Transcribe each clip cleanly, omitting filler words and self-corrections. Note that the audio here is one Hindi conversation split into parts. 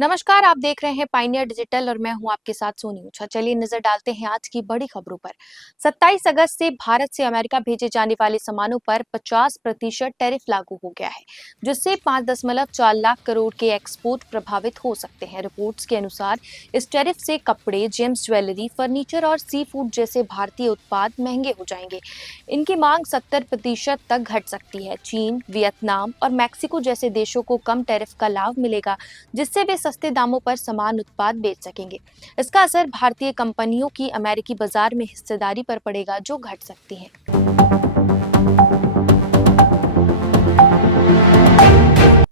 नमस्कार, आप देख रहे हैं पाइनियर डिजिटल और मैं हूं आपके साथ सोनी ऊंचा। चलिए नजर डालते हैं आज की बड़ी खबरों पर। 27 अगस्त से भारत से अमेरिका भेजे जाने वाले सामानों पर 50% टैरिफ लागू हो गया है, जिससे 5.4 लाख करोड़ के एक्सपोर्ट प्रभावित हो सकते हैं। रिपोर्ट्स के अनुसार इस टैरिफ से कपड़े, जेम्स ज्वेलरी, फर्नीचर और सी फूड जैसे भारतीय उत्पाद महंगे हो जाएंगे। इनकी मांग 70% तक घट सकती है। चीन, वियतनाम और मैक्सिको जैसे देशों को कम टैरिफ का लाभ मिलेगा, जिससे वे सस्ते दामों पर समान उत्पाद बेच सकेंगे। इसका असर भारतीय कंपनियों की अमेरिकी बाजार में हिस्सेदारी पर पड़ेगा, जो घट सकती है।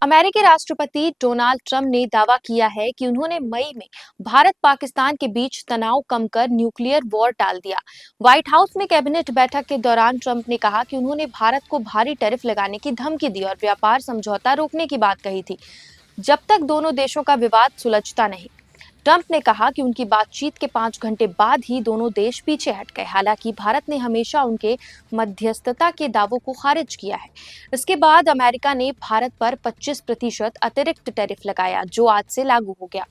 अमेरिकी राष्ट्रपति डोनाल्ड ट्रंप ने दावा किया है कि उन्होंने मई में भारत पाकिस्तान के बीच तनाव कम कर न्यूक्लियर वॉर टाल दिया। व्हाइट हाउस में कैबिनेट बैठक के दौरान ट्रंप ने कहा कि उन्होंने भारत को भारी टैरिफ लगाने की धमकी दी और व्यापार समझौता रोकने की बात कही थी, जब तक दोनों देशों का विवाद सुलझता नहीं। ट्रंप ने कहा कि उनकी बातचीत के 5 घंटे बाद ही दोनों देश पीछे हट गए। हालांकि भारत ने हमेशा उनके मध्यस्थता के दावों को खारिज किया है। इसके बाद अमेरिका ने भारत पर 25% अतिरिक्त टैरिफ लगाया, जो आज से लागू हो गया।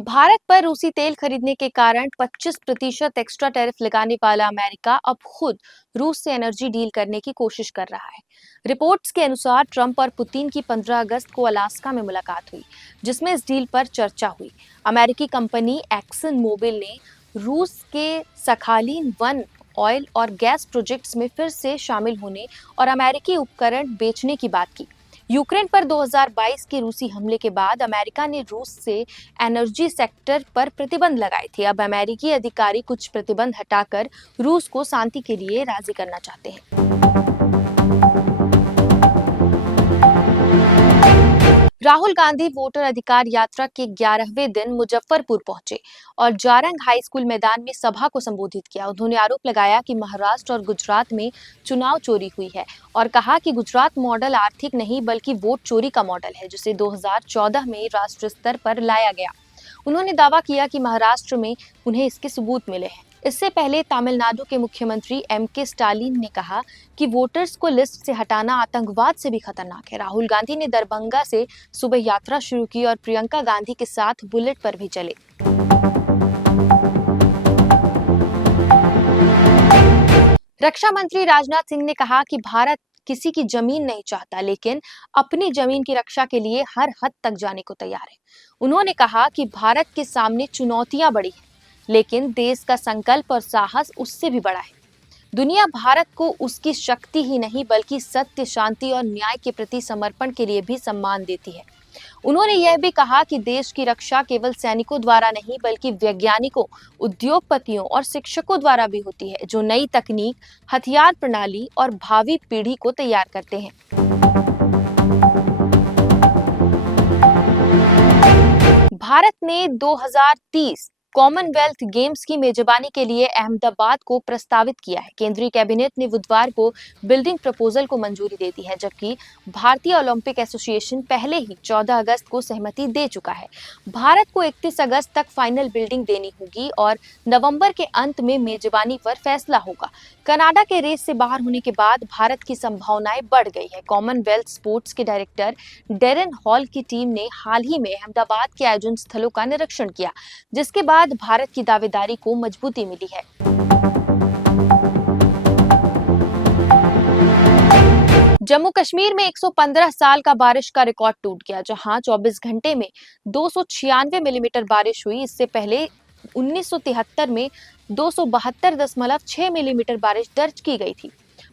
भारत पर रूसी तेल खरीदने के कारण 25% एक्स्ट्रा टैरिफ लगाने वाला अमेरिका अब खुद रूस से एनर्जी डील करने की कोशिश कर रहा है। रिपोर्ट्स के अनुसार ट्रंप और पुतिन की 15 अगस्त को अलास्का में मुलाकात हुई, जिसमें इस डील पर चर्चा हुई। अमेरिकी कंपनी एक्सन मोबिल ने रूस के सखालिन वन ऑयल और गैस प्रोजेक्ट्स में फिर से शामिल होने और अमेरिकी उपकरण बेचने की बात की। यूक्रेन पर 2022 के रूसी हमले के बाद अमेरिका ने रूस से एनर्जी सेक्टर पर प्रतिबंध लगाए थे। अब अमेरिकी अधिकारी कुछ प्रतिबंध हटाकर रूस को शांति के लिए राजी करना चाहते हैं। राहुल गांधी वोटर अधिकार यात्रा के 11वें दिन मुजफ्फरपुर पहुंचे और जारंग हाई स्कूल मैदान में सभा को संबोधित किया। उन्होंने आरोप लगाया कि महाराष्ट्र और गुजरात में चुनाव चोरी हुई है और कहा कि गुजरात मॉडल आर्थिक नहीं बल्कि वोट चोरी का मॉडल है, जिसे 2014 में राष्ट्रीय स्तर पर लाया गया। उन्होंने दावा किया कि महाराष्ट्र में उन्हें इसके सबूत मिले हैं। इससे पहले तमिलनाडु के मुख्यमंत्री एम.के. स्टालिन ने कहा कि वोटर्स को लिस्ट से हटाना आतंकवाद से भी खतरनाक है। राहुल गांधी ने दरभंगा से सुबह यात्रा शुरू की और प्रियंका गांधी के साथ बुलेट पर भी चले। रक्षा मंत्री राजनाथ सिंह ने कहा कि भारत किसी की जमीन नहीं चाहता, लेकिन अपनी जमीन की रक्षा के लिए हर हद तक जाने को तैयार है। उन्होंने कहा कि भारत के सामने चुनौतियां बड़ी हैं, लेकिन देश का संकल्प और साहस उससे भी बड़ा है। दुनिया भारत को उसकी शक्ति ही नहीं बल्कि सत्य, शांति और न्याय के प्रति समर्पण के लिए भी सम्मान देती है। उन्होंने यह भी कहा कि देश की रक्षा केवल सैनिकों द्वारा नहीं बल्कि वैज्ञानिकों, उद्योगपतियों और शिक्षकों द्वारा भी होती है, जो नई तकनीक, हथियार प्रणाली और भावी पीढ़ी को तैयार करते हैं। भारत ने 2030 कॉमनवेल्थ गेम्स की मेजबानी के लिए अहमदाबाद को प्रस्तावित किया है। केंद्रीय कैबिनेट ने बुधवार को बिल्डिंग प्रपोजल को मंजूरी दे दी है, जबकि भारतीय ओलंपिक एसोसिएशन पहले ही 14 अगस्त को सहमति दे चुका है। भारत को 31 अगस्त तक फाइनल बिल्डिंग देनी होगी और नवंबर के अंत में मेजबानी पर फैसला होगा। कनाडा के रेस से बाहर होने के बाद भारत की संभावनाएं बढ़ गई है। कॉमनवेल्थ स्पोर्ट्स के डायरेक्टर डेरेन हॉल की टीम ने हाल ही में अहमदाबाद के आयोजन स्थलों का निरीक्षण किया, जिसके बाद भारत की दावेदारी को मजबूती मिली है। जम्मू कश्मीर में 115 साल का बारिश का रिकॉर्ड टूट गया, जहां 24 घंटे में 296 मिलीमीटर बारिश हुई। इससे पहले 1973 में 272.6 मिलीमीटर बारिश दर्ज की गई थी।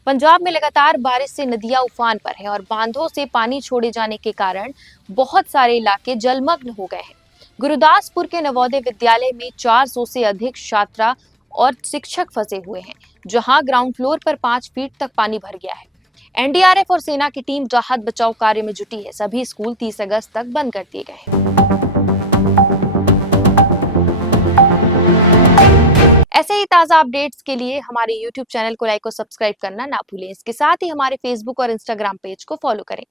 पंजाब में लगातार बारिश से नदियां उफान पर हैं और बांधों से पानी छोड़े जाने के कारण बहुत सारे इलाके जलमग्न हो गए हैं। गुरुदासपुर के नवोदय विद्यालय में 400 से अधिक छात्रा और शिक्षक फंसे हुए हैं, जहां ग्राउंड फ्लोर पर 5 फीट तक पानी भर गया है। एनडीआरएफ और सेना की टीम राहत बचाव कार्य में जुटी है। सभी स्कूल 30 अगस्त तक बंद कर दिए गए हैं। ऐसे ही ताजा अपडेट्स के लिए हमारे YouTube चैनल को लाइक और सब्सक्राइब करना ना भूलें। इसके साथ ही हमारे Facebook और Instagram पेज को फॉलो करें।